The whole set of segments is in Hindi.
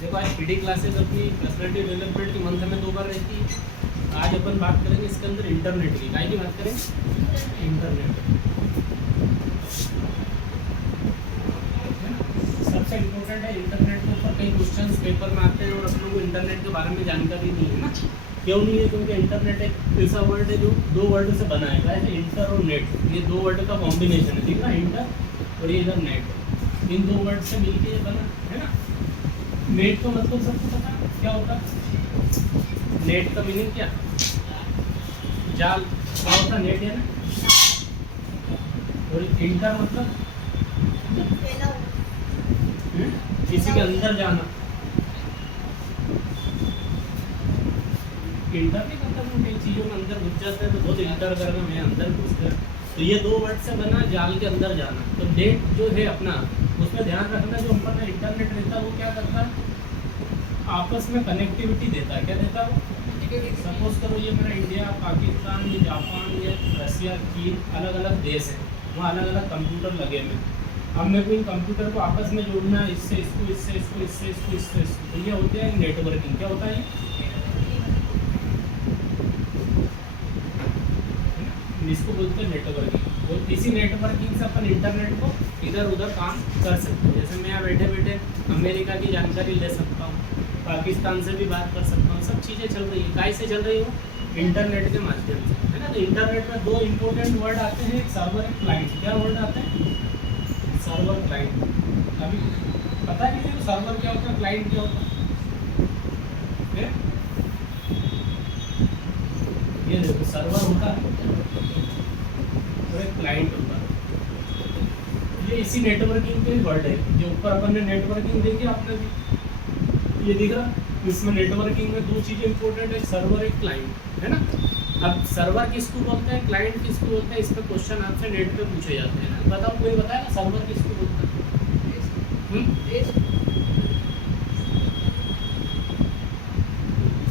देखो आज पीडी क्लासेस अपनी पर्सनैलिटी डेवलपमेंट की मंथ में 2 बार रहती है। आज अपन बात करेंगे इसके अंदर इंटरनेट की। काय की बात करेंगे? इंटरनेट। सबसे इम्पोर्टेंट है इंटरनेट के ऊपर कई क्वेश्चंस पेपर में आते हैं और अपन लोगों को इंटरनेट के बारे में जानकारी नहीं है ना। क्यों नहीं है? क्योंकि इंटरनेट एक ऐसा वर्ड है जो 2 वर्ड से बना है। कैसे? इंटर और नेट, ये 2 वर्ड का कॉम्बिनेशन है, ठीक है ना। इंटर और ये इधर नेट, इन 2 वर्ड से मिलके ये बना है ना। नेट का मतलब सबको पता है क्या होता है? नेट का मीनिंग क्या? जाल। क्या होता है? नेट है ना। और इंटर मतलब किसी के अंदर जाना। इंटर नहीं करता, तुम कई चीजों में अंदर घुस जाते हैं तो बहुत इंटर करना, मैं अंदर घुस गया। तो ये 2 वर्ड से बना जाल के अंदर जाना। तो नेट जो है अपना, उसमें ध्यान रखना जो अपना इंटरनेट रहता है वो क्या करता है? आपस में कनेक्टिविटी देता है। क्या देता है? सपोज करो ये मेरा इंडिया, पाकिस्तान, ये जापान, ये रसिया, चीन, अलग अलग देश है, वहाँ अलग अलग कंप्यूटर लगे हुए हैं। अब मेरे को इन कंप्यूटर को आपस में जोड़ना है, इससे इसको, इससे इसको, इससे इसको, इससे इसको। तो ये होता है नेटवर्किंग। क्या होता है? इसको बोलते हैं नेटवर्किंग। और इसी नेटवर्किंग से अपन इंटरनेट को इधर उधर काम कर सकते हैं। जैसे मैं यहाँ बैठे बैठे अमेरिका की जानकारी ले सकता हूँ, पाकिस्तान से भी बात कर सकता हूँ। सब चीज़ें चल रही है, काय से चल रही हो? इंटरनेट के माध्यम से, है ना। तो इंटरनेट में 2 इंपॉर्टेंट वर्ड आते हैं, एक सर्वर, एक क्लाइंट। क्या वर्ड आते हैं? Server, client. अभी पता है किसी को सर्वर क्या होता है, क्लाइंट क्या होता है? ये देखो, सर्वर होता है और एक क्लाइंट होता है। ये इसी नेटवर्किंग के वर्ड है। जो ऊपर अपन ने नेटवर्किंग देखी आपने भी, ये दिख रहा। इसमें नेटवर्किंग में 2 चीज़ें इंपॉर्टेंट है, सर्वर, एक क्लाइंट, है ना। अब सर्वर किसको बोलते हैं, क्लाइंट किसको बोलते हैं, इस पर क्वेश्चन आपसे नेट पे पूछे जाते हैं ना। बताओ, कोई बताएगा सर्वर किसको बोलते हैं?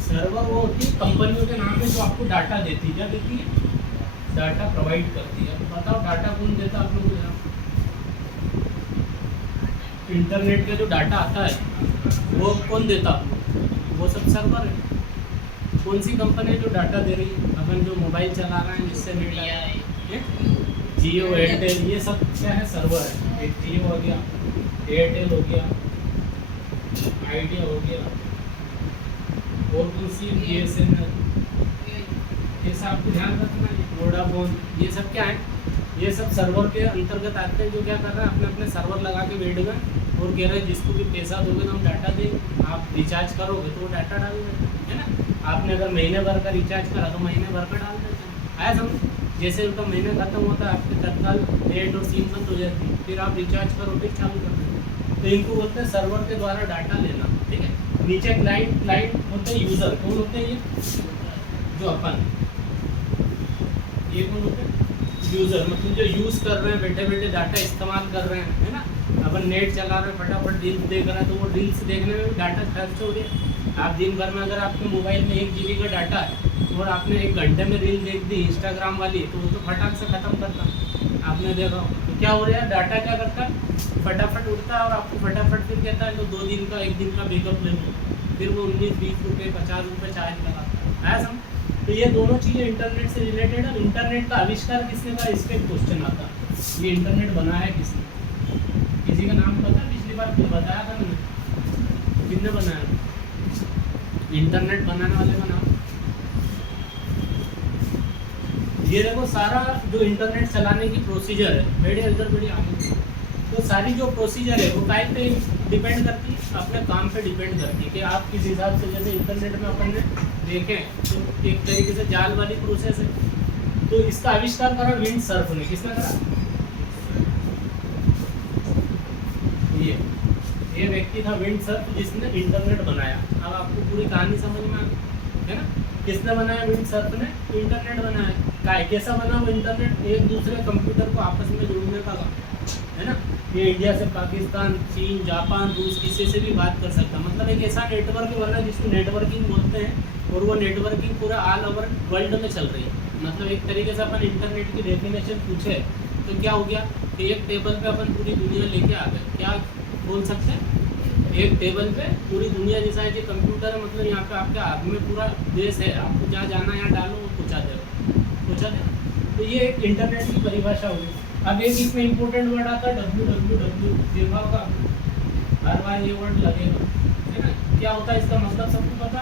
सर्वर वो होती है कंपनियों के नाम में जो आपको डाटा देती है। क्या देती है? डाटा प्रोवाइड करती है। तो बताओ डाटा कौन देता है आप लोगों को? इंटरनेट का जो डाटा आता है वो कौन देता है? वो सब सर्वर है। कौन सी कंपनी है जो डाटा दे रही है? अपन जो मोबाइल चला रहे हैं जिससे नेट आया है, जियो, एयरटेल, ये सब क्या है? सर्वर है। एक जियो हो गया, एयरटेल हो गया, आइडिया हो गया, और कौन सी? BSNL। ऐसा आपको ध्यान रखना है। वोडाफोन, ये सब क्या है? ये सब सर्वर के अंतर्गत आते हैं। जो क्या कर रहे हैं, अपने अपने सर्वर लगा के बैठ गए और कह रहे हैं जिसको भी पैसा दोगे तो हम डाटा देंगे, आप रिचार्ज करोगे तो वो डाटा डाल देते, है ना। आपने अगर महीने भर का रिचार्ज करा तो महीने भर का डाल देते हैं। आया समझ? जैसे उनका महीना खत्म होता है, आपके तत्काल नेट और सिम बंद हो जाती है, फिर आप रिचार्ज करो, फिर चालू कर देते। तो इनको बोलते हैं सर्वर के द्वारा डाटा लेना, ठीक है। नीचे क्लाइंट, क्लाइंट होते हैं यूज़र। कौन होते हैं ये? जो अपन, ये कौन होते हैं? यूज़र। मतलब जो यूज़ कर रहे हैं, बैठे बैठे डाटा इस्तेमाल कर रहे हैं, है ना। अपन नेट चला रहे हैं, फटाफट रील्स देख रहे हैं, तो वो रील्स देखने में भी डाटा खर्च हो गया। आप दिन भर में अगर आपके मोबाइल में 1 GB का डाटा है और आपने 1 घंटे में रील देख दी इंस्टाग्राम वाली, तो वो तो फटाक से ख़त्म करता। आपने देखा तो क्या हो रहा है? डाटा क्या करता है? फटाफट उठता है और आपको फटाफट फिर कहता है तो 2 दिन का, 1 दिन का बैकअप ले लो। फिर वो 19-20 रुपये, 50 रुपये चार्ज लगाता है। समझ? तो ये दोनों चीज़ें इंटरनेट से रिलेटेड है। इंटरनेट का आविष्कार किसने करा, इस पर क्वेश्चन आता है। ये इंटरनेट बनाया है किसने? किसी का नाम पता है? पिछली बार कुछ बताया था मैंने, किसने बनाया इंटरनेट? बनाने वाले का नाम? ये देखो, सारा जो इंटरनेट चलाने की प्रोसीजर है, बैठे इधर बैठे आगे, तो सारी जो प्रोसीजर है वो काय पे डिपेंड करती है? अपने काम पे डिपेंड करती है कि आप किस हिसाब से। जैसे इंटरनेट में अपन ने देखें तो एक तरीके से जाल वाली प्रोसेस है। तो इसका आविष्कार करा विंडसर्फ ने। किसने करा? ये व्यक्ति था विंडसर्फ, जिसने इंटरनेट बनाया। अब आपको पूरी कहानी समझ में आ गई, है ना। किसने बनाया? विंडसर्फ ने इंटरनेट बनाया। कैसा बना वो इंटरनेट? एक दूसरे कंप्यूटर को आपस में जोड़ने का काम, है ना। ये इंडिया से पाकिस्तान, चीन, जापान, रूस, किसी से भी बात कर सकता। मतलब एक ऐसा नेटवर्क बना जिसको नेटवर्किंग बोलते हैं, और वो नेटवर्किंग पूरा ऑल ओवर वर्ल्ड में चल रही है। मतलब एक तरीके से अपन इंटरनेट की डेफिनेशन पूछे तो क्या हो गया कि एक टेबल पे अपन पूरी दुनिया लेके आ गए। क्या बोल सकते हैं? एक टेबल पे पूरी दुनिया जैसा है कि कंप्यूटर है, मतलब यहाँ पे आपके हाथ में पूरा देश है, आपको जहाँ जाना है यहाँ डालो वो पहुँचा दे। तो ये एक इंटरनेट की परिभाषा होगी। अब एक इसमें इम्पोर्टेंट वर्ड आता है www, देखा होगा हर बार ये वर्ड लगेगा, है ना। क्या होता है इसका मतलब सबको पता?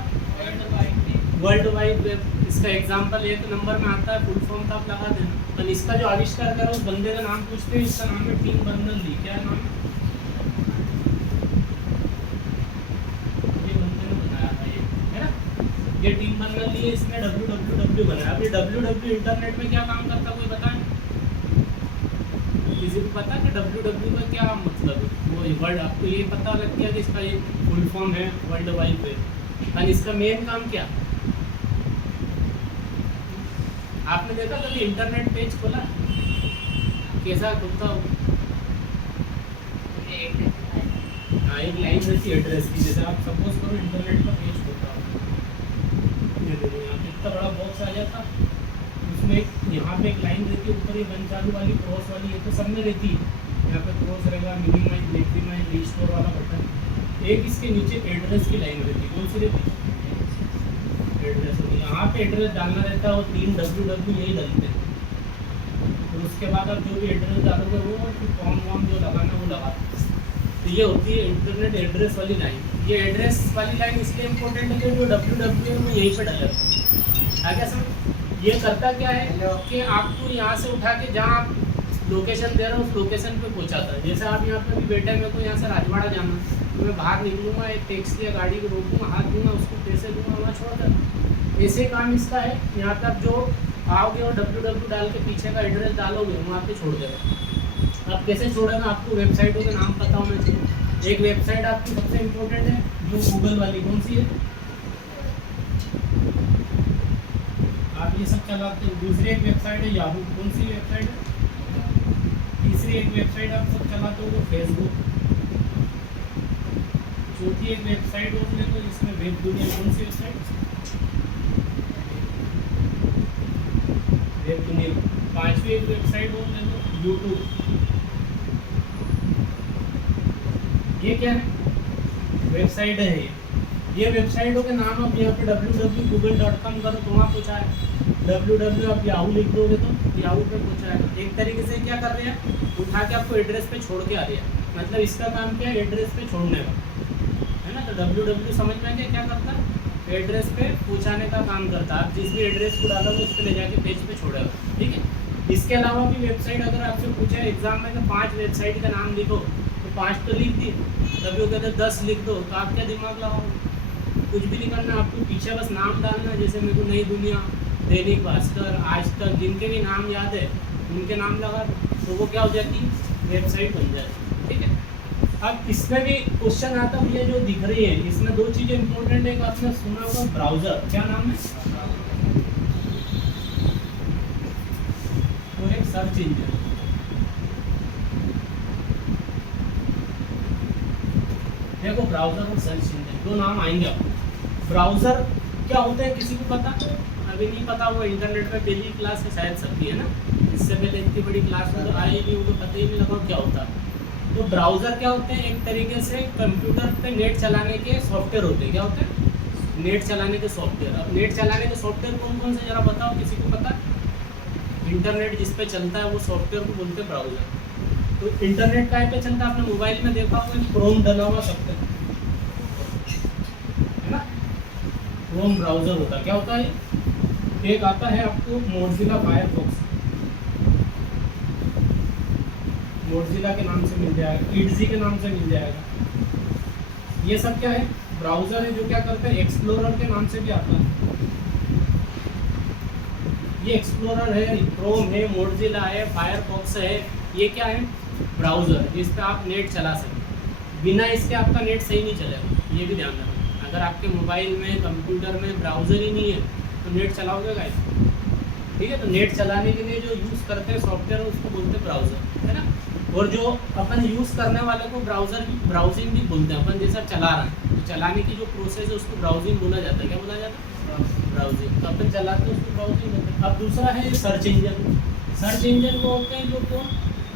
World wide web. इसका एग्जाम्पल एक नंबर में आता है, फुल फॉर्म तो आप लगा देना। पर इसका जो आविष्कार करा उस बंदे का नाम पूछते हैं, इसका नाम है टिम बर्नर्स-ली। क्या नाम है? ये बंदे ने बनाया था ये, है ना। ये टिम बर्नर्स-ली है, इसने www बनाया। अब ये www इंटरनेट में क्या काम करता है कोई बताए? किसी को पता कि www का क्या मतलब है? वो वर्ड आपको ये पता लग गया कि इसका ये फुल फॉर्म है वर्ल्ड वाइड वेब। और इसका मेन काम क्या? आपने देखा कभी इंटरनेट पेज खोला कैसा खुलता हो? हाँ, एक लाइन रहती है एड्रेस की। जैसे आप सपोज करो इंटरनेट का पेज खोलता हो, ये देखो यहाँ पे इतना बड़ा बॉक्स आ जाता, उसमें यहाँ पे एक लाइन रहती है ऊपर, ये बंद चालू वाली क्रॉस वाली, ये तो सब में रहती है। यहाँ पे क्रॉस रहेगा, मिनिमाइज, मैक्सिमाइज, रिस्टोर वाला बटन। एक इसके नीचे एड्रेस की लाइन रहती है, कौन सी रहती है? एड्रेस। यहाँ पे एड्रेस डालना रहता है, वो 3 www यही डालते हैं। तो उसके बाद आप जो भी एड्रेस डालोगे वो फॉर्म वॉर्म जो लगाना वो लगा। तो ये होती है इंटरनेट एड्रेस वाली लाइन। ये एड्रेस वाली लाइन इसलिए इम्पोर्टेंट है क्योंकि www है वो यहीं पे डाला है। आगे समझ। ये करता क्या है कि आपको यहाँ से उठा के जहाँ आप लोकेशन दे रहे हो उस लोकेशन पे पहुँचाता है। जैसे आप यहाँ पे भी बैठे, मेरे को यहाँ से राजवाड़ा जाना, तो मैं बाहर निकलूँगा, एक टैक्सी या गाड़ी को रोकूँगा, हाथ दूंगा, उसको पैसे दूंगा, वहाँ छोड़ देना। ऐसे काम इसका है। यहाँ तक जो आओगे और www डाल के पीछे का एड्रेस डालोगे वहाँ पे छोड़ देगा। अब कैसे छोड़ेगा? आपको वेबसाइटों के नाम पता होना चाहिए। एक वेबसाइट आपकी सबसे इम्पोर्टेंट है जो गूगल वाली, कौन सी है? आप ये सब चलाते हो। दूसरी एक वेबसाइट है याहू, कौन सी वेबसाइट है? तीसरी एक वेबसाइट आप सब चलाते हो तो फेसबुक। चौथी एक वेबसाइट और ले लो जिसमें वेब दुनिया, कौन सी वेबसाइट? वेब दुनिया। पांचवी एक वेबसाइट और ले लो, यूट्यूब। ये क्या है? वेबसाइट है ये वेबसाइटों के नाम आप यहाँ पे www.google.com करो तो वहाँ पहुँचा है। www आप याहू लिख दोगे तो याहू पे पहुँचा है। एक तरीके से क्या कर रहे हैं, उठा के आपको एड्रेस पे छोड़ के आ रही है। मतलब इसका काम क्या है? एड्रेस पे छोड़ने का, है ना। तो www समझ में क्या करता है? एड्रेस पे पहुँचाने का काम करता है। आप जिस भी एड्रेस को डालोगे उस पर ले जाके पेज पे छोड़ेगा, ठीक है। इसके अलावा भी वेबसाइट अगर आपसे पूछे एग्जाम में तो 5 वेबसाइट का नाम लिखो, तो 5 तो लिख दी, कभी वो कहते 10 लिख दो, तो आप क्या दिमाग लगाओगे? कुछ भी नहीं करना, आपको पीछे बस नाम डालना। जैसे मेरे को नई दुनिया, दैनिक भास्कर, आज तक, जिनके भी नाम याद है उनके नाम लगा दो, तो वो क्या हो जाती? वेबसाइट बन जाती, ठीक है। अब इसमें भी क्वेश्चन आता है, ये जो दिख रही है इसमें 2 चीज़ें इंपॉर्टेंट है। एक आपने सुना होगा ब्राउज़र, क्या नाम है? और एक सर्च इंजन। देखो ब्राउज़र और सर्च इंजन 2 नाम आएंगे आपको। ब्राउज़र क्या होता है किसी को पता? अभी नहीं पता, वो इंटरनेट पे पहली क्लास है शायद सबकी, है ना। इससे पहले इतनी बड़ी क्लास में तो आई नहीं, वो तो पता ही नहीं लगा क्या होता है। तो ब्राउज़र क्या होते हैं? एक तरीके से कंप्यूटर पे नेट चलाने के सॉफ्टवेयर होते हैं। क्या होते हैं? नेट चलाने के सॉफ्टवेयर। अब नेट चलाने के सॉफ्टवेयर कौन कौन से जरा बताओ, किसी को पता? इंटरनेट जिस पे चलता है वो सॉफ्टवेयर को बोलते हैं ब्राउज़र। तो इंटरनेट कहाँ पे चलता है? आपने मोबाइल में देखा होगा क्रोम डला हुआ सॉफ्टवेयर, है ना। क्रोम ब्राउज़र होता है। क्या होता है? एक आता है आपको मोज़िला फायरफॉक्स, मोज़िला के नाम से मिल जाएगा, इडजी के नाम से मिल जाएगा। ये सब क्या है? ब्राउज़र है जो क्या करते हैं? एक्सप्लोरर के नाम से भी आता है। ये एक्सप्लोरर है, क्रोम है, मोज़िला है, फायरफॉक्स है। ये क्या है? ब्राउज़र, जिस पे आप नेट चला सकते। बिना इसके आपका नेट सही नहीं चलेगा, ये भी ध्यान रखना। अगर आपके मोबाइल में, कंप्यूटर में ब्राउज़र ही नहीं है तो नेट चलाओगे कैसे? ठीक है। तो नेट चलाने के लिए जो यूज़ करते हैं सॉफ्टवेयर उसको बोलते हैं ब्राउज़र, है ना। और जो अपन यूज़ करने वाले को ब्राउजिंग भी बोलते हैं। अपन जैसा चला रहा है तो चलाने की जो प्रोसेस है उसको ब्राउजिंग बोला जाता है। क्या बोला जाता है? ब्राउजिंग। तो अपन चलाते हैं उसको ब्राउजिंग बोलते हैं। अब दूसरा है सर्च इंजन। सर्च इंजन वो होते हैं जो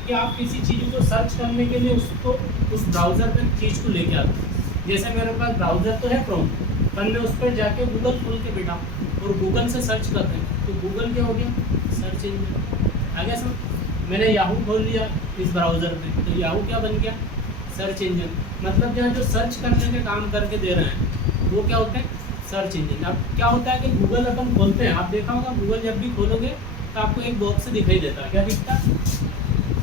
कि आप किसी चीज़ को सर्च करने के लिए उसको उस ब्राउज़र पर चीज़ को लेके आते हैं। जैसे मेरे पास ब्राउज़र तो है क्रोम, पर मैं उस पर जाके गूगल खोल के बैठा और गूगल से सर्च करते हैं, तो गूगल क्या हो गया, सर्च इंजन। आ गया समझ। मैंने याहू खोल लिया इस ब्राउज़र पे, तो याहू क्या बन गया, सर्च इंजन। मतलब यहाँ जो सर्च करने के काम करके दे रहे हैं वो क्या होते हैं, सर्च इंजन। अब क्या होता है कि गूगल अपन खोलते हैं, आप देखा होगा गूगल जब भी खोलोगे तो आपको एक बॉक्स दिखाई देता है, क्या दिखता है,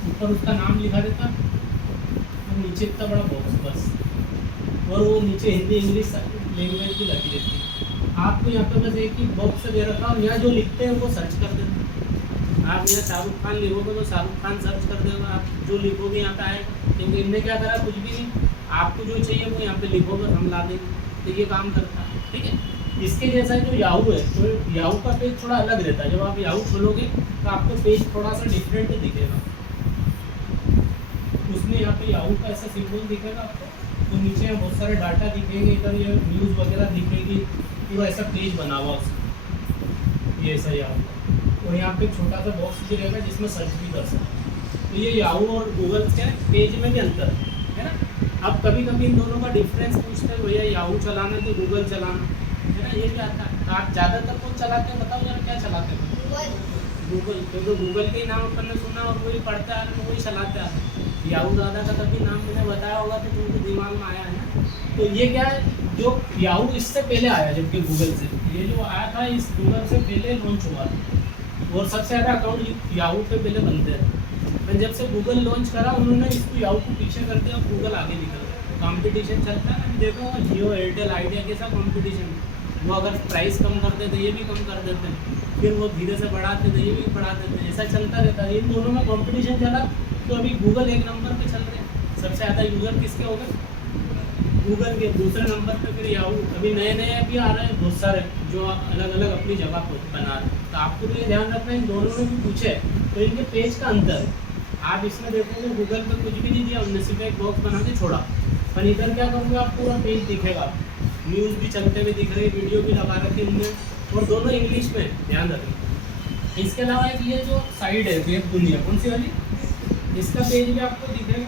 ऊपर उसका नाम लिखा रहता है और नीचे इतना बड़ा बॉक्स बस, और वो नीचे हिंदी इंग्लिश लैंग्वेज भी लगी रहती है। आपको यहाँ पे बस एक ही बॉक्स दे रखा और यहाँ जो लिखते हैं वो सर्च कर देते हैं। आप यहाँ शाहरुख खान लिखोगे तो शाहरुख खान सर्च कर देगा, आप जो लिखोगे यहाँ पे आएगा, क्योंकि इनने क्या करा, कुछ भी नहीं, आपको जो चाहिए वो यहाँ पे लिखोगे हम ला देंगे, तो ये काम करता है। ठीक है, इसके जैसा जो याहू है, तो याहू का पेज थोड़ा अलग रहता है। जब आप याहू खोलोगे तो आपको पेज थोड़ा सा डिफरेंट दिखेगा, उसमें यहाँ पे याहू का ऐसा सिंबल दिखेगा आपको, तो नीचे यहाँ बहुत सारे डाटा दिखेंगे, इधर ये न्यूज़ वगैरह दिखेगी, पूरा ऐसा पेज बना हुआ उसका, ये ऐसा याहू। और यहाँ पे छोटा सा बॉक्स भी रहेगा जिसमें सर्च भी कर सकते हैं। तो ये याहू और गूगल क्या है, पेज में भी अंतर है ना। अब कभी कभी इन दोनों का डिफरेंस पूछते हैं, भैया याहू चलाना कि गूगल चलाना, है ना, ये भी आता है। तो आप ज़्यादातर कौन चलाते हैं, बताओ जरा क्या चलाते हैं, गूगल, क्योंकि गूगल के ही नाम अपन ने सुना और वही पढ़ता है, वही चलाता है। याहू दादा का कभी नाम मैंने बताया होगा तो तुमको दिमाग में आया है ना। तो ये क्या है, जो याहू इससे पहले आया, जबकि गूगल से, ये जो आया था इस गूगल से पहले लॉन्च हुआ था, और सबसे ज़्यादा अकाउंट याहू पे पहले बनते हैं। पर जब से गूगल लॉन्च करा उन्होंने इसको याहू को पीछे कर दिया और गूगल आगे निकल गया। कॉम्पिटिशन चलता है ना, देखो जियो एयरटेल आइडिया के साथ कॉम्पिटिशन, वो अगर प्राइस कम करते तो ये भी कम कर देते हैं, फिर वो धीरे से बढ़ाते तो ये भी बढ़ा देते हैं, ऐसा चलता रहता है। इन दोनों में कॉम्पिटिशन चला, तो अभी गूगल एक नंबर पे चल रहे हैं। सबसे ज़्यादा यूज़र किसके हो गए, गूगल के। दूसरे नंबर पे फिर याहू। अभी नए नए भी आ रहे हैं बहुत सारे, जो अलग अलग अपनी जगह पर बना रहे हैं। तो आपको तो ये ध्यान रखना है, इन दोनों में भी पूछे तो इनके पेज का अंतर है। आप इसमें देखोगे गूगल पे कुछ भी नहीं दिया, उनने सिर्फ एक बॉक्स बना के छोड़ा, पर इधर क्या करूँगा, आप पूरा पेज दिखेगा, न्यूज़ भी चलते हुए दिख रही, वीडियो भी लगा रखी उनने, और दोनों इंग्लिश में, ध्यान रखें। इसके अलावा एक ये जो साइड है वेब दुनिया, कौन सी वाली, इसका पेज भी आपको दिखेगा,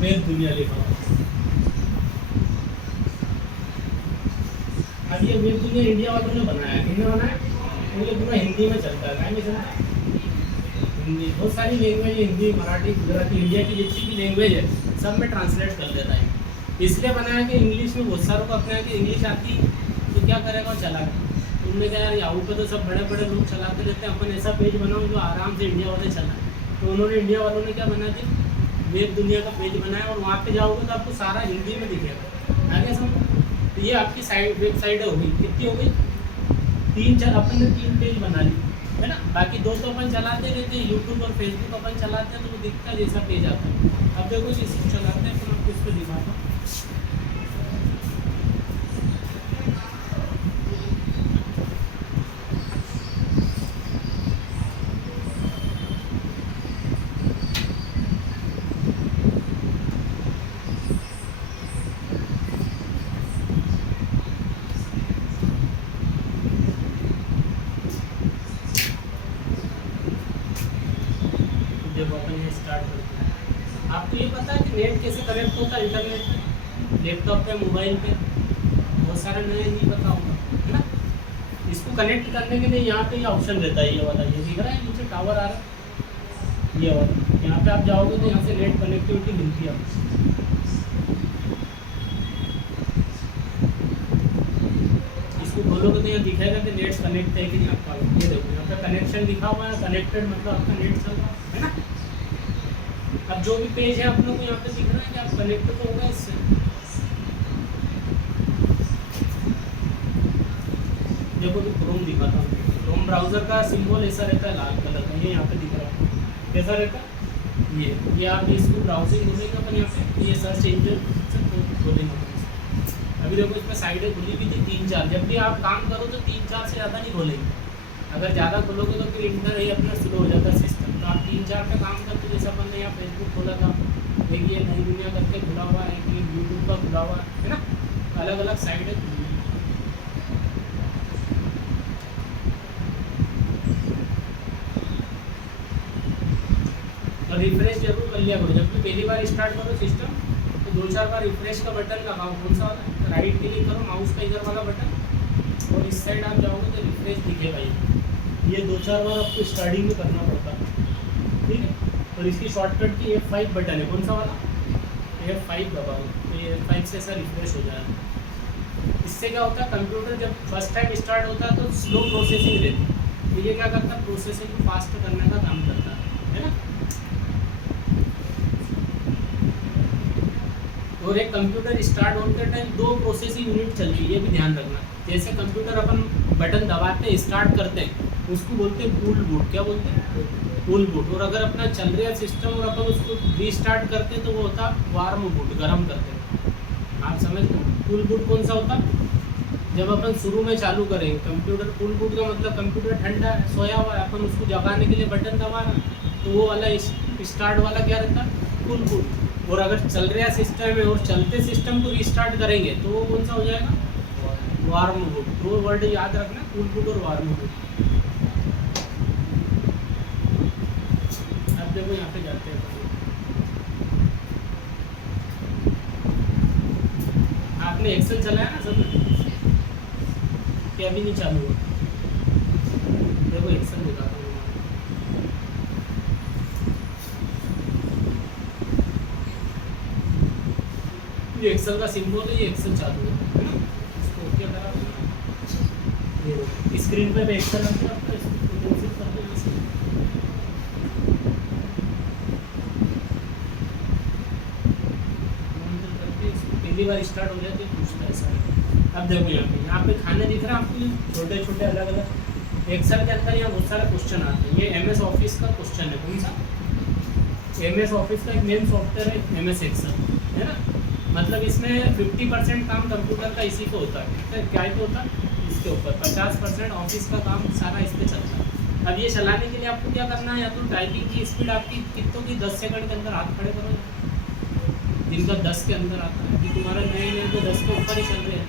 वेब दुनिया लिखा हुआ। अब ये वेब दुनिया इंडिया वालों ने बनाया है, किसने बनाया, तो ये पूरा हिंदी में चलता है, क्या में चलता है, हिंदी, बहुत सारी लैंग्वेज है, हिंदी, मराठी, गुजराती, इंडिया की जितनी भी लैंग्वेज है सब में ट्रांसलेट कर देता है। इसलिए बनाया कि इंग्लिश में बहुत सारों को अपने यहाँ की इंग्लिश आती तो क्या करेगा, वो चला गया। उनने कहा यार याहू पे तो सब बड़े बड़े लोग चलाते रहते हैं, अपन ऐसा पेज बनाओ जो आराम से इंडिया वाले चलाए। तो उन्होंने, इंडिया वालों ने क्या बना दिया, वेब दुनिया का पेज बनाया, और वहाँ पे जाओगे तो आपको सारा हिंदी में दिखेगा। आगे समझ। तो ये आपकी साइड, वेबसाइट होगी, कितनी हो गई, 3-4, अपन ने 3 पेज बना ली, है ना। बाकी 2 तो अपन चलाते रहते हैं, यूट्यूब और फेसबुक अपन चलाते हैं, तो वो दिखता है जैसा पेज आता है। अब देखो इसको चलाते हैं, तो आपको इसको दिखाता हूँ। जब अपन ये स्टार्ट करते हैं, आपको ये पता है कि नेट कैसे कनेक्ट होता है इंटरनेट पे, लैपटॉप पे, मोबाइल पे, बहुत सारे नए नहीं पता होगा, है ना। इसको कनेक्ट करने के लिए यहाँ पे ये ऑप्शन रहता है, ये वाला, ये दिख रहा है नीचे टावर आ रहा है, ये वाला, यहाँ पे आप जाओगे तो यहाँ से नेट कनेक्टिविटी मिलती है आपको। इसको खोलोगे तो यहाँ दिखेगा कि नेट कनेक्ट है कि नहीं आपका। ये देखो यहाँ पे कनेक्शन लिखा हुआ है, कनेक्टेड, मतलब आपका नेट चल रहा है ना। अब जो भी पेज है अपने को यहाँ पे दिख रहा है कि आप कनेक्ट तो होगा इससे। देखो तो क्रोम दिखाता हूँ, क्रोम ब्राउजर का सिंबल ऐसा रहता है लाल कलर का, ये यहाँ पे दिख रहा है, कैसा रहता है ये आप इसको ब्राउजिंग खोलेंगे अपन यहाँ पे, ये सर्च इंजन खोलेंगे। अभी देखो इसमें साइडें खुली भी थी 3-4, जब भी आप काम करो तो 3-4 से ज़्यादा नहीं खोलेंगे। अगर ज़्यादा खोलोगे तो फिर इंटर ही अपना स्लो हो जाता है सिस्टम। तो आप 3-4 पे काम करते, जैसे अपन ने यहाँ फेसबुक खोला था, एक ये नई दुनिया करके खुला हुआ है, एक ये यूट्यूब का खुला हुआ है ना, अलग अलग साइडें खुली हुई। और रिफ्रेश जरूर कर लिया करो, जब भी पहली बार स्टार्ट करो सिस्टम 2-4 बार रिफ्रेश का बटन लगाओ, कौन सा वाला, राइट क्लिक करो माउस का इधर वाला बटन और इस साइड आप जाओगे तो रिफ्रेश दिखेगा। ये 2-4 बार आपको स्टार्टिंग में करना पड़ता है, ठीक है। और इसकी शॉर्टकट की F5 बटन है, कौन सा वाला, F5 दबाओ तो ये F5 से ऐसा रिफ्रेश हो जाएगा। इससे क्या होता है, कंप्यूटर जब फर्स्ट टाइम स्टार्ट होता है तो स्लो प्रोसेसिंग रहती है, तो ये क्या करता है, प्रोसेसिंग को फास्ट करने का काम करता है ना। और एक कंप्यूटर स्टार्ट होने के टाइम 2 प्रोसेसिंग यूनिट चलती है, ये भी ध्यान रखना। जैसे कंप्यूटर अपन बटन दबाते हैं स्टार्ट करते हैं, उसको बोलते हैं कूल बूट, क्या बोलते हैं, कूल बूट। और अगर अपना चल रहा सिस्टम और अपन उसको रीस्टार्ट करते हैं तो वो होता वार्म बूट, गर्म करते हैं। आप समझ लो कूल बूट कौन सा होता, जब अपन शुरू में चालू करेंगे कंप्यूटर, कूल बूट का मतलब कंप्यूटर ठंडा है, सोया हुआ है, अपन उसको जगाने के लिए बटन दबाना, तो वो वाला स्टार्ट वाला क्या रहता है, कूल बूट। और अगर चल रहा सिस्टम है और चलते सिस्टम को रीस्टार्ट करेंगे तो वो कौन सा हो जाएगा, वार्म बूट। दो वर्ड याद रखना, कूल बूट और वार्म बूट। अब देखो यहाँ पे जाते हैं, आपने एक्सेल चलाया ना सब में, कि अभी नहीं चालू हुआ, देखो एक्सेल दिखाता हूँ। ये एक्सेल का सिंबल है, ये एक्सेल चालू है ना, इसको ओके करा, ये स्क्रीन पे एक्सेल रख के आपको इंटेंसिव करके पहली बार स्टार्ट हो जाती है पूछना ऐसा है। अब देखो यहाँ पे खाने दिख रहा है आपको, छोटे छोटे अलग अलग। एक्सेल के अंदर यहाँ बहुत सारे क्वेश्चन आते हैं। ये MS ऑफिस का क्वेश्चन है, कौन सा, MS ऑफिस का एक मेन सॉफ्टवेयर है MS एक्सेल, है ना। मतलब इसमें 50% काम कंप्यूटर का इसी को होता है, क्या ही तो होता है इसके ऊपर, 50% ऑफिस का काम सारा इस पर चलता है। अब ये चलाने के लिए आपको क्या करना है, या तो टाइपिंग की स्पीड आपकी कितनों की 10 सेकंड के अंदर हाथ खड़े करो, जिनका 10 के अंदर आता है, कि तुम्हारा नए नए तो 10 के ऊपर ही चल रहे हैं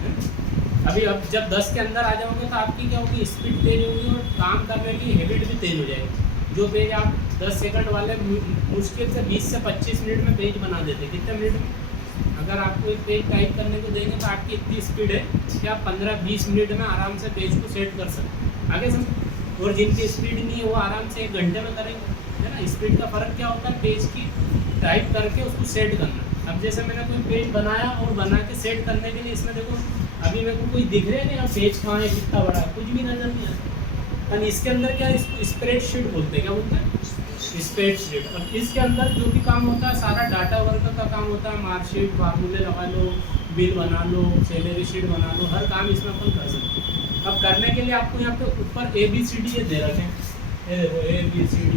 अभी। अब जब 10 के अंदर आ जाओगे तो आपकी क्या होगी, स्पीड तेज होगी और काम करने की हैबिट भी तेज हो जाएगी। जो पेज आप 10 सेकंड वाले मुश्किल से 20 से 25 मिनट में पेज बना देते, कितने मिनट में। अगर आपको एक पेज टाइप करने को देंगे तो आपकी इतनी स्पीड है कि आप 15-20 मिनट में आराम से पेज को सेट कर सकते हैं, आगे समझ। और जिनकी स्पीड नहीं है वो आराम से 1 घंटे में करेंगे, है ना। स्पीड का फ़र्क क्या होता है, पेज की टाइप करके उसको सेट करना। अब जैसे मैंने कोई पेज बनाया और बना के सेट करने के लिए, इसमें देखो अभी मेरे को कोई दिख रहा नहीं, अब पेज कहाँ है, कितना बड़ा है, कुछ भी नज़र नहीं आता। और इसके अंदर क्या, इसको स्प्रेडशीट बोलते हैं, क्या बोलते हैं, स्प्रेडशीट। अब इसके अंदर जो भी काम होता है सारा डाटा वर्क का काम होता है, मार्कशीट, फार्मूले लगा लो, बिल बना लो, सैलरी शीट बना लो, हर काम इसमें अपन कर सकते हैं। अब करने के लिए आपको यहाँ पे ऊपर ABCD ये दे रखे हैं, ये देखो ABCD,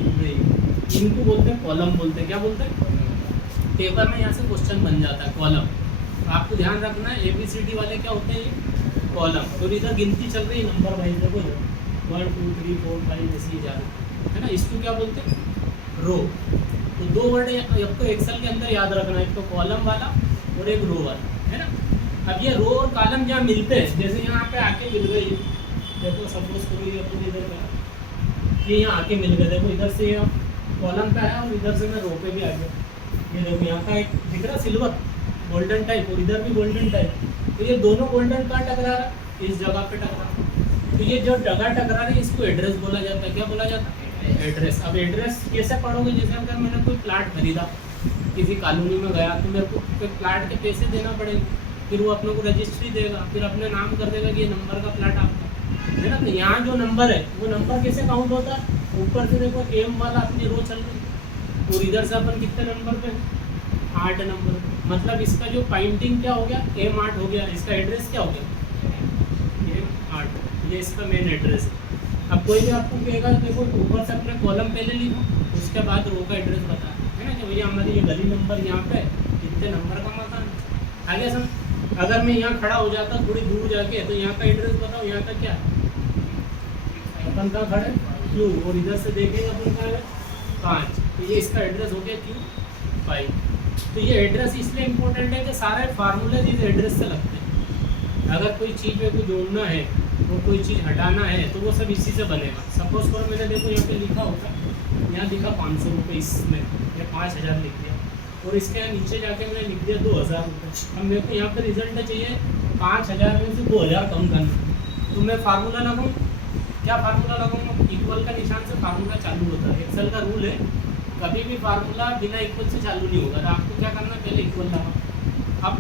इनको बोलते हैं कॉलम, बोलते हैं, क्या बोलते हैं, पेपर में यहाँ से क्वेश्चन बन जाता है कॉलम। आपको ध्यान रखना है ABCD वाले क्या होते हैं, ये कॉलम। और इधर गिनती चल रही है नंबर वाइज, देखो 1 2 3 4 5 ऐसे ही जा रहे है ना। इसको क्या बोलते हैं, रो। तो 2 वर्ड आपको एक्सेल के अंदर याद रखना है, एक तो कॉलम वाला और एक रो वाला, है ना। अब ये रो और कॉलम जहाँ मिलते हैं, जैसे यहाँ पे आके मिल गई, देखो सपोज करो ये अपने इधर का, ये यहाँ आके मिल गए, देखो इधर से कॉलम पे आया और इधर से मैं रो पे भी आ गया। ये देखो यहाँ का एक दिख रहा सिल्वर गोल्डन टाइप, और इधर भी गोल्डन टाइप, तो ये दोनों गोल्डन कहाँ टकरा रहा है, इस जगह पे टकरा। तो ये जो जगह टकरा रही है इसको एड्रेस बोला जाता है, क्या बोला जाता है, एड्रेस। अब एड्रेस कैसे पढ़ोगे, जैसे अगर मैंने कोई प्लाट खरीदा, किसी कॉलोनी में गया, तो मेरे को प्लाट के पैसे देना पड़ेंगे, फिर वो अपने को रजिस्ट्री देगा, फिर अपने नाम कर देगा कि ये नंबर का प्लाट आपका, है ना। तो यहाँ जो नंबर है वो नंबर कैसे काउंट होता है, ऊपर से देखो M वाला अपनी रो चल रही, और इधर से अपन कितने नंबर पे, 8 नंबर। मतलब इसका जो पॉइंटिंग क्या हो गया, M8 हो गया। इसका एड्रेस क्या हो गया, M8, ये इसका मेन एड्रेस है। अब कोई भी आपको कहेगा देखो ऊपर से अपने कॉलम पहले लिखो, उसके बाद रो का एड्रेस बता, है ना, कि भैया हमारी ये गली नंबर यहाँ पे कितने नंबर का मकान। आगे सम अगर मैं यहाँ खड़ा हो जाता थोड़ी दूर जाके, तो यहाँ का एड्रेस बताओ, यहाँ का क्या अपन कहाँ खड़े, Q, और इधर से देखेंगे अपन कहाँ है 5, तो ये इसका एड्रेस हो गया Q5। तो ये एड्रेस इसलिए इम्पोर्टेंट है कि सारे फार्मूले इस एड्रेस से लगते हैं। अगर कोई चीज़ में को जोड़ना है और कोई चीज़ हटाना है तो वो सब इसी से बनेगा। सपोज करो मैंने देखो यहाँ पे लिखा होगा, यहाँ लिखा 500 रुपये, इसमें या 5000 लिख दिया, और इसके नीचे जाके मैंने लिख दिया 2000 रुपये। अब मेरे को यहाँ पे रिजल्ट चाहिए 5000 में से 2000 कम करना, तो मैं फार्मूला लगाऊँ, क्या फार्मूला लगाऊंगा? इक्वल का निशान से फार्मूला चालू होता है। एक्सेल का रूल है, कभी भी फार्मूला बिना इक्वल से चालू नहीं होगा। तो आपको क्या करना, पहले इक्वल लगाओ। अब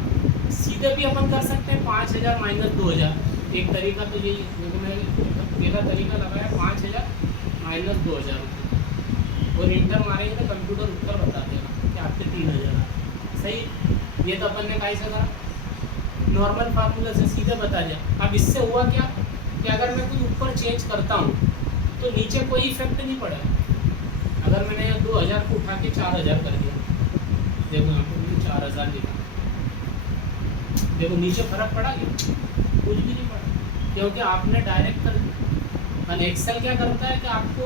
सीधे भी अपन कर सकते हैं 5000 माइनस 2000। एक तरीका तो यही, मेरा तरीका लगाया 5000 माइनस 2000 रुपये, और इंटर मारेंगे तो कंप्यूटर उत्तर बता देगा कि आपके 3000 सही। ये तो अपन ने कैसे करा, नॉर्मल फार्मूला से सीधे बता दिया। अब इससे हुआ क्या कि अगर मैं कोई ऊपर चेंज करता हूँ तो नीचे कोई इफेक्ट नहीं पड़ेगा। अगर मैंने यहाँ 2000 को उठा के 4000 कर दिया, देखो यहाँ पे मैंने 4000 लिखा, देखो नीचे फर्क पड़ा क्या? कुछ भी नहीं पड़ा, क्योंकि आपने डायरेक्ट कर दिया। और एक्सेल क्या करता है कि आपको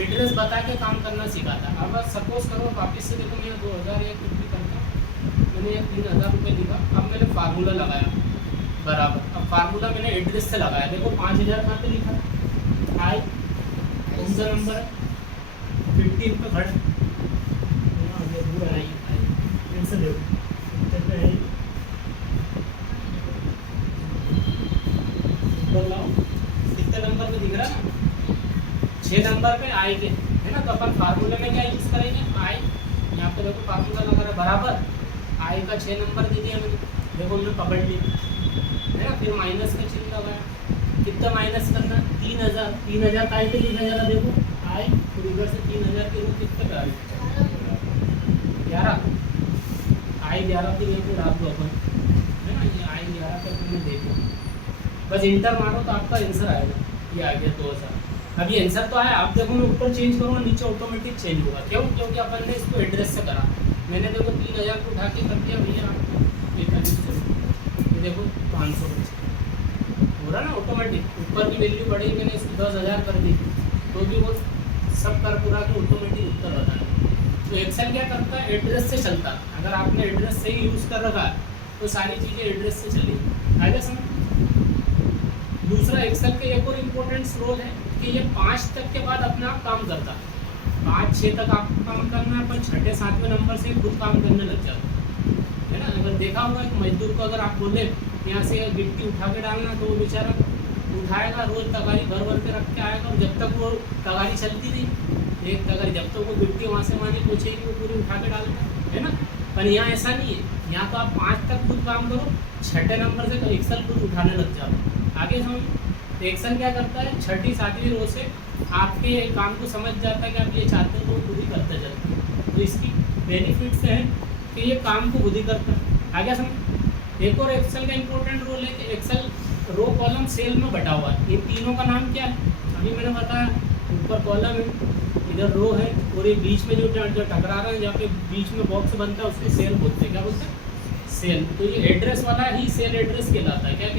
एड्रेस बता के काम करना सिखाता है। अब सपोज करो वापस से देखो, मैं 2000 या कुछ भी करता, मैंने ये 3000 रुपये लिखा। अब मैंने फार्मूला लगाया बराबर। अब फार्मूला मैंने एड्रेस से लगाया, देखो 5000 कहाँ पे लिखा, आई कौन सा नंबर है, 15 पे खड़े से देखो लाओ कितने नंबर पे दिख रहा है, 6 नंबर पे आई के है ना। तो अपन फार्मूले में क्या यूज करेंगे, आई, यहाँ पे देखो फार्मूला लगा रहा है बराबर, आई का 6 नंबर दे दिया मैंने, देखो हमने पकड़ लिया है ना। फिर माइनस का चिन्ह लगाया, कितना माइनस करना, 3000। 3000 का आई पे लिखा जा रहा, देखो आई, फिर उधर से 3000 के रूप कितने का आई, 11 आई 11 पे लेके रात दो अपन है ना। ये आई 11 पे मैंने देखो, बस इंटर मारो तो आपका आंसर आएगा, ये आ गया 2000। अब ये आंसर तो आया, आप देखो मैं ऊपर चेंज करूँगा नीचे ऑटोमेटिक चेंज होगा। क्यों? क्योंकि अपन ने इसको एड्रेस से करा। मैंने देखो 3000 को उठा के कर दिया भैया 4500, ये देखो 500 हो रहा ना ऑटोमेटिक। ऊपर की वैल्यू बढ़ी, मैंने इसको 10,000 कर दी, तो भी वो सब कर पूरा के ऑटोमेटिक उत्तर बताएगा। तो एक्सेल क्या करता है, एड्रेस से चलता है। अगर आपने एड्रेस से ही यूज़ कर रखा है तो सारी चीज़ें एड्रेस से चलेगी। आएगा समझ? दूसरा एक्सेल के एक और इम्पोर्टेंट रोल है कि ये 5 तक के बाद अपने आप काम करता है। 5-6 तक आपको काम करना है, पर 6-7वें नंबर से खुद काम करने लग जाता है ना। अगर देखा होगा एक मजदूर को अगर आप बोले यहाँ से गिट्टी उठा के डालना, तो वो बेचारा उठाएगा, रोज तगारी भर भर के रख के आएगा, और जब तक वो तगारी चलती नहीं, एक तगारी जब तक वो गिट्टी वहाँ से वहाँ नहीं पहुँचेगी वो पूरी उठा के डालता है ना। पर यहाँ ऐसा नहीं है, यहाँ तो आप 5 तक खुद काम करो, 6ठे नंबर से एक्सेल खुद उठाने लग जाओ। आगे समझ, एक्सेल क्या करता है, 6ठी-7वीं रो से आपके काम को समझ जाता है कि आप ये चाहते हो तो खुद ही करते जाते हैं। तो इसकी बेनिफिट्स है कि ये काम को खुद ही करता है। आगे समझ, एक और एक्सेल का इम्पोर्टेंट रोल है कि एक्सेल रो कॉलम सेल में बटा हुआ है। इन तीनों का नाम क्या है, अभी मैंने बताया, ऊपर कॉलम है, इधर रो है, और ये बीच में जो टकरा रहा है, जहाँ पे बीच में बॉक्स बनता है उसको सेल बोलते हैं। क्या बोलते हैं? सेल। तो ये एड्रेस वाला ही सेल एड्रेस कहलाता है। क्या कहलाता है?